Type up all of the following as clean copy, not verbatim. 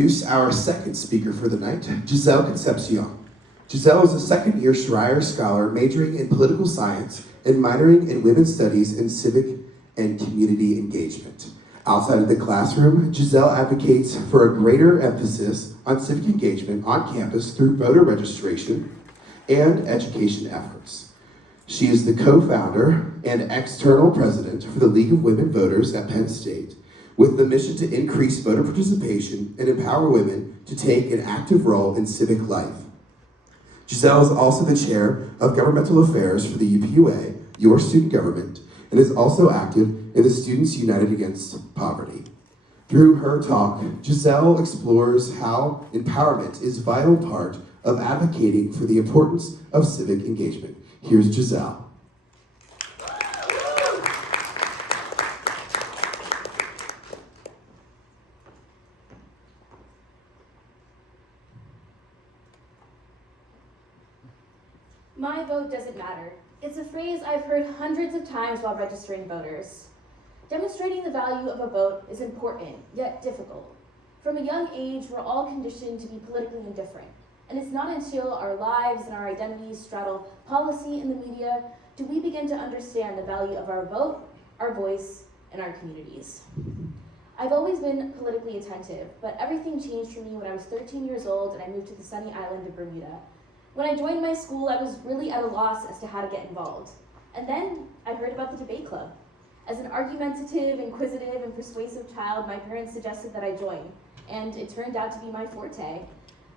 Introduce our second speaker for the night, Giselle Concepcion. Giselle is a second-year Schreyer Scholar majoring in political science and minoring in women's studies and civic and community engagement. Outside of the classroom, Giselle advocates for a greater emphasis on civic engagement on campus through voter registration and education efforts. She is the co-founder and external president for the League of Women Voters at Penn State, with the mission to increase voter participation and empower women to take an active role in civic life. Giselle is also the Chair of Governmental Affairs for the UPUA, your student government, and is also active in the Students United Against Poverty. Through her talk, Giselle explores how empowerment is a vital part of advocating for the importance of civic engagement. Here's Giselle. My vote doesn't matter. It's a phrase I've heard hundreds of times while registering voters. Demonstrating the value of a vote is important, yet difficult. From a young age, we're all conditioned to be politically indifferent, and it's not until our lives and our identities straddle policy and the media do we begin to understand the value of our vote, our voice, and our communities. I've always been politically attentive, but everything changed for me when I was 13 years old and I moved to the sunny island of Bermuda. When I joined my school, I was really at a loss as to how to get involved. And then I heard about the debate club. As an argumentative, inquisitive, and persuasive child, my parents suggested that I join, and it turned out to be my forte.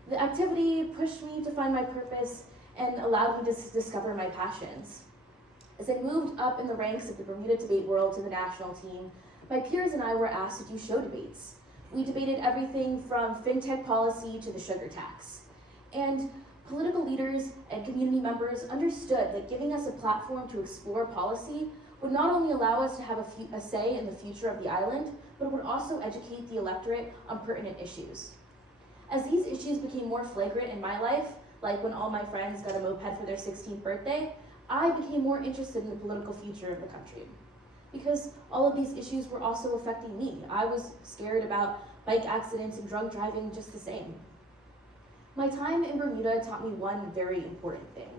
The activity pushed me to find my purpose and allowed me to discover my passions. As I moved up in the ranks of the Bermuda debate world to the national team, my peers and I were asked to do show debates. We debated everything from fintech policy to the sugar tax. And political leaders and community members understood that giving us a platform to explore policy would not only allow us to have a say in the future of the island, but it would also educate the electorate on pertinent issues. As these issues became more flagrant in my life, like when all my friends got a moped for their 16th birthday, I became more interested in the political future of the country. Because all of these issues were also affecting me. I was scared about bike accidents and drunk driving just the same. My time in Bermuda taught me one very important thing.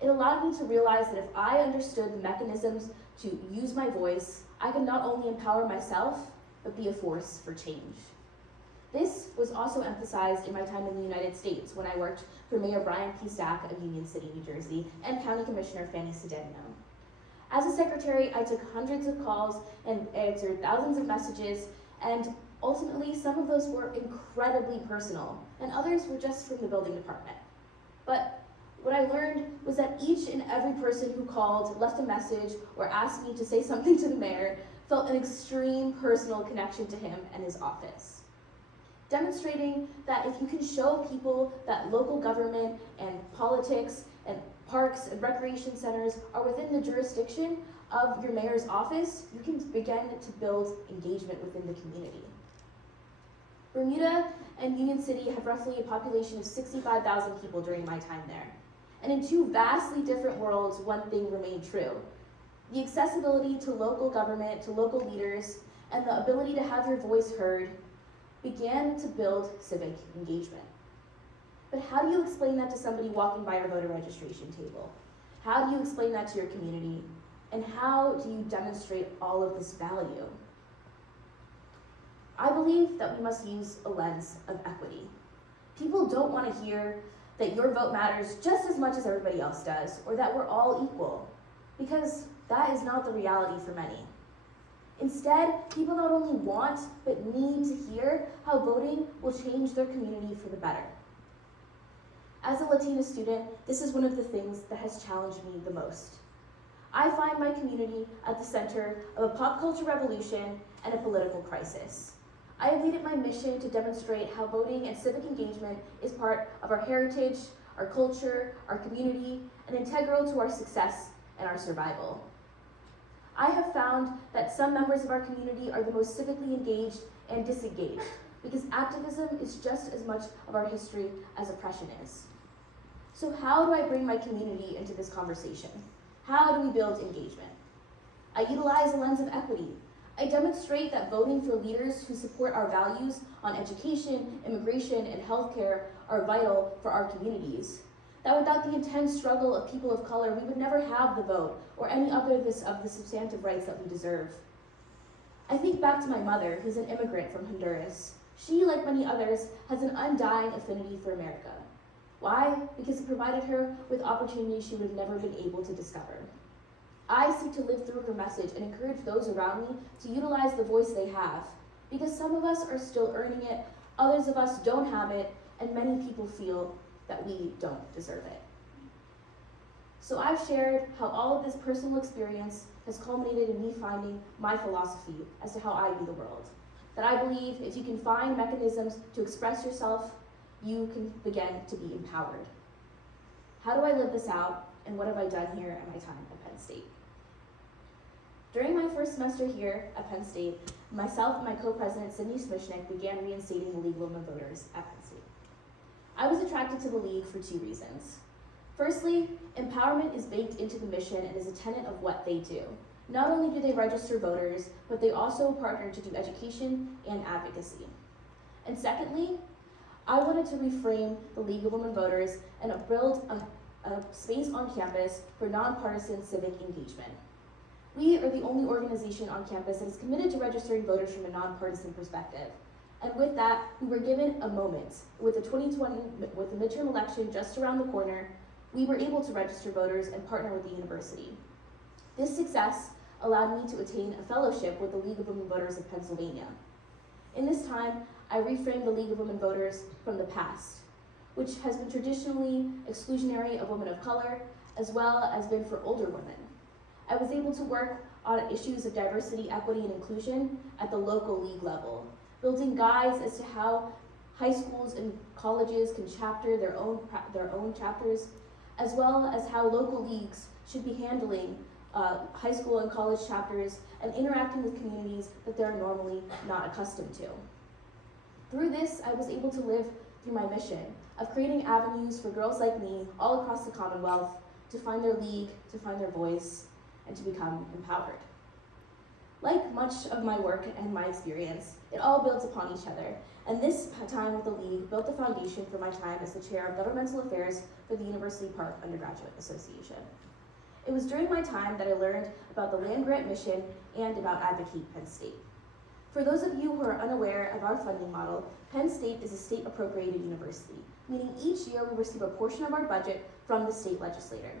It allowed me to realize that if I understood the mechanisms to use my voice, I could not only empower myself, but be a force for change. This was also emphasized in my time in the United States when I worked for Mayor Brian P. Stack of Union City, New Jersey, and County Commissioner Fanny Cedeno. As a secretary, I took hundreds of calls and answered thousands of messages, and ultimately, some of those were incredibly personal, and others were just from the building department. But what I learned was that each and every person who called, left a message, or asked me to say something to the mayor felt an extreme personal connection to him and his office. Demonstrating that if you can show people that local government and politics and parks and recreation centers are within the jurisdiction of your mayor's office, you can begin to build engagement within the community. Bermuda and Union City have roughly a population of 65,000 people during my time there. And in two vastly different worlds, one thing remained true. The accessibility to local government, to local leaders, and the ability to have your voice heard began to build civic engagement. But how do you explain that to somebody walking by your voter registration table? How do you explain that to your community? And how do you demonstrate all of this value? I believe that we must use a lens of equity. People don't want to hear that your vote matters just as much as everybody else does, or that we're all equal, because that is not the reality for many. Instead, people not only want, but need to hear how voting will change their community for the better. As a Latina student, this is one of the things that has challenged me the most. I find my community at the center of a pop culture revolution and a political crisis. I have made it my mission to demonstrate how voting and civic engagement is part of our heritage, our culture, our community, and integral to our success and our survival. I have found that some members of our community are the most civically engaged and disengaged, because activism is just as much of our history as oppression is. So how do I bring my community into this conversation? How do we build engagement? I utilize a lens of equity. I demonstrate that voting for leaders who support our values on education, immigration, and healthcare are vital for our communities. That without the intense struggle of people of color, we would never have the vote or any other of the substantive rights that we deserve. I think back to my mother, who's an immigrant from Honduras. She, like many others, has an undying affinity for America. Why? Because it provided her with opportunities she would have never been able to discover. I seek to live through her message and encourage those around me to utilize the voice they have, because some of us are still earning it, others of us don't have it, and many people feel that we don't deserve it. So I've shared how all of this personal experience has culminated in me finding my philosophy as to how I view the world. That I believe if you can find mechanisms to express yourself, you can begin to be empowered. How do I live this out, and what have I done here at my time at Penn State? During my first semester here at Penn State, myself and my co-president, Sydney Smishnick, began reinstating the League of Women Voters at Penn State. I was attracted to the League for two reasons. Firstly, empowerment is baked into the mission and is a tenet of what they do. Not only do they register voters, but they also partner to do education and advocacy. And secondly, I wanted to reframe the League of Women Voters and build a space on campus for nonpartisan civic engagement. We are the only organization on campus that is committed to registering voters from a nonpartisan perspective. And with that, we were given a moment. With the midterm election just around the corner, we were able to register voters and partner with the university. This success allowed me to attain a fellowship with the League of Women Voters of Pennsylvania. In this time, I reframed the League of Women Voters from the past, which has been traditionally exclusionary of women of color, as well as been for older women. I was able to work on issues of diversity, equity, and inclusion at the local league level, building guides as to how high schools and colleges can chapter their own chapters, as well as how local leagues should be handling high school and college chapters and interacting with communities that they're normally not accustomed to. Through this, I was able to live through my mission of creating avenues for girls like me all across the Commonwealth to find their league, to find their voice, and to become empowered. Like much of my work and my experience, it all builds upon each other, and this time with the League built the foundation for my time as the Chair of Governmental Affairs for the University Park Undergraduate Association. It was during my time that I learned about the land-grant mission and about Advocate Penn State. For those of you who are unaware of our funding model, Penn State is a state-appropriated university, meaning each year we receive a portion of our budget from the state legislator.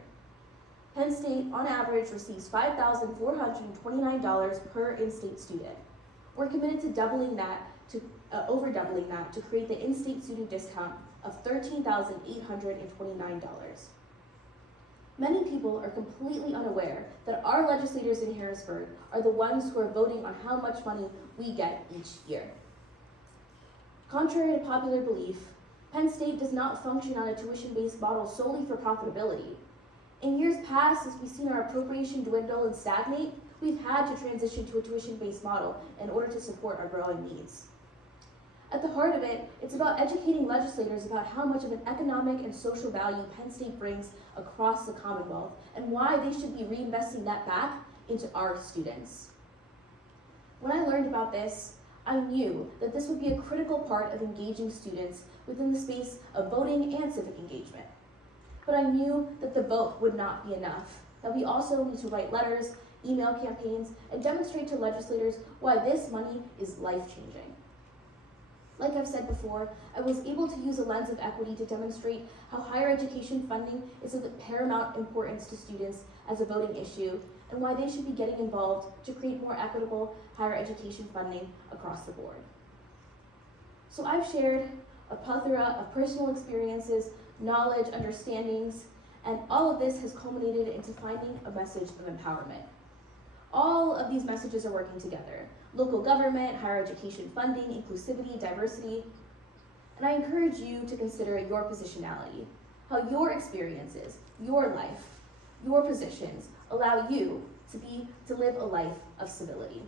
Penn State, on average, receives $5,429 per in-state student. We're committed to over doubling that to create the in-state student discount of $13,829. Many people are completely unaware that our legislators in Harrisburg are the ones who are voting on how much money we get each year. Contrary to popular belief, Penn State does not function on a tuition-based model solely for profitability. In years past, as we've seen our appropriation dwindle and stagnate, we've had to transition to a tuition-based model in order to support our growing needs. At the heart of it, it's about educating legislators about how much of an economic and social value Penn State brings across the Commonwealth and why they should be reinvesting that back into our students. When I learned about this, I knew that this would be a critical part of engaging students within the space of voting and civic engagement. But I knew that the vote would not be enough, that we also need to write letters, email campaigns, and demonstrate to legislators why this money is life-changing. Like I've said before, I was able to use a lens of equity to demonstrate how higher education funding is of paramount importance to students as a voting issue, and why they should be getting involved to create more equitable higher education funding across the board. So I've shared a plethora of personal experiences, knowledge, understandings, and all of this has culminated into finding a message of empowerment. All of these messages are working together: local government, higher education funding, inclusivity, diversity. And I encourage you to consider your positionality, how your experiences, your life, your positions allow you to live a life of civility.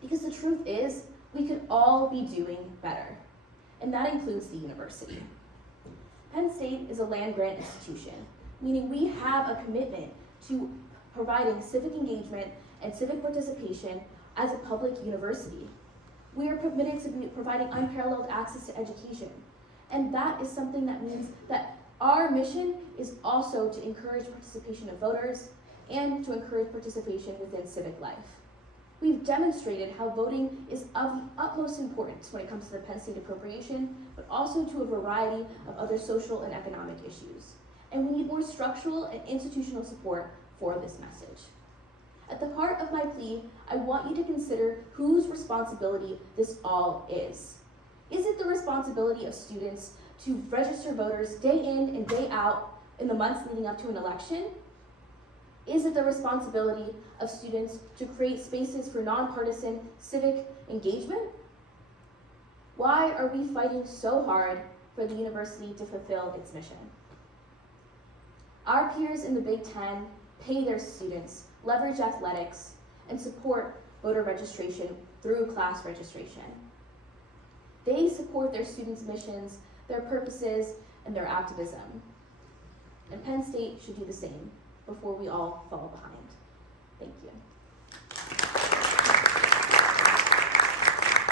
Because the truth is, we could all be doing better, and that includes the university. Penn State is a land-grant institution, meaning we have a commitment to providing civic engagement and civic participation as a public university. We are permitted to be providing unparalleled access to education. And that is something that means that our mission is also to encourage participation of voters and to encourage participation within civic life. We've demonstrated how voting is of the utmost importance when it comes to the Penn State appropriation, but also to a variety of other social and economic issues. And we need more structural and institutional support for this message. At the heart of my plea, I want you to consider whose responsibility this all is. Is it the responsibility of students to register voters day in and day out in the months leading up to an election? Is it the responsibility of students to create spaces for nonpartisan civic engagement? Why are we fighting so hard for the university to fulfill its mission? Our peers in the Big Ten pay their students, leverage athletics, and support voter registration through class registration. They support their students' missions, their purposes, and their activism. And Penn State should do the same before we all fall behind. Thank you.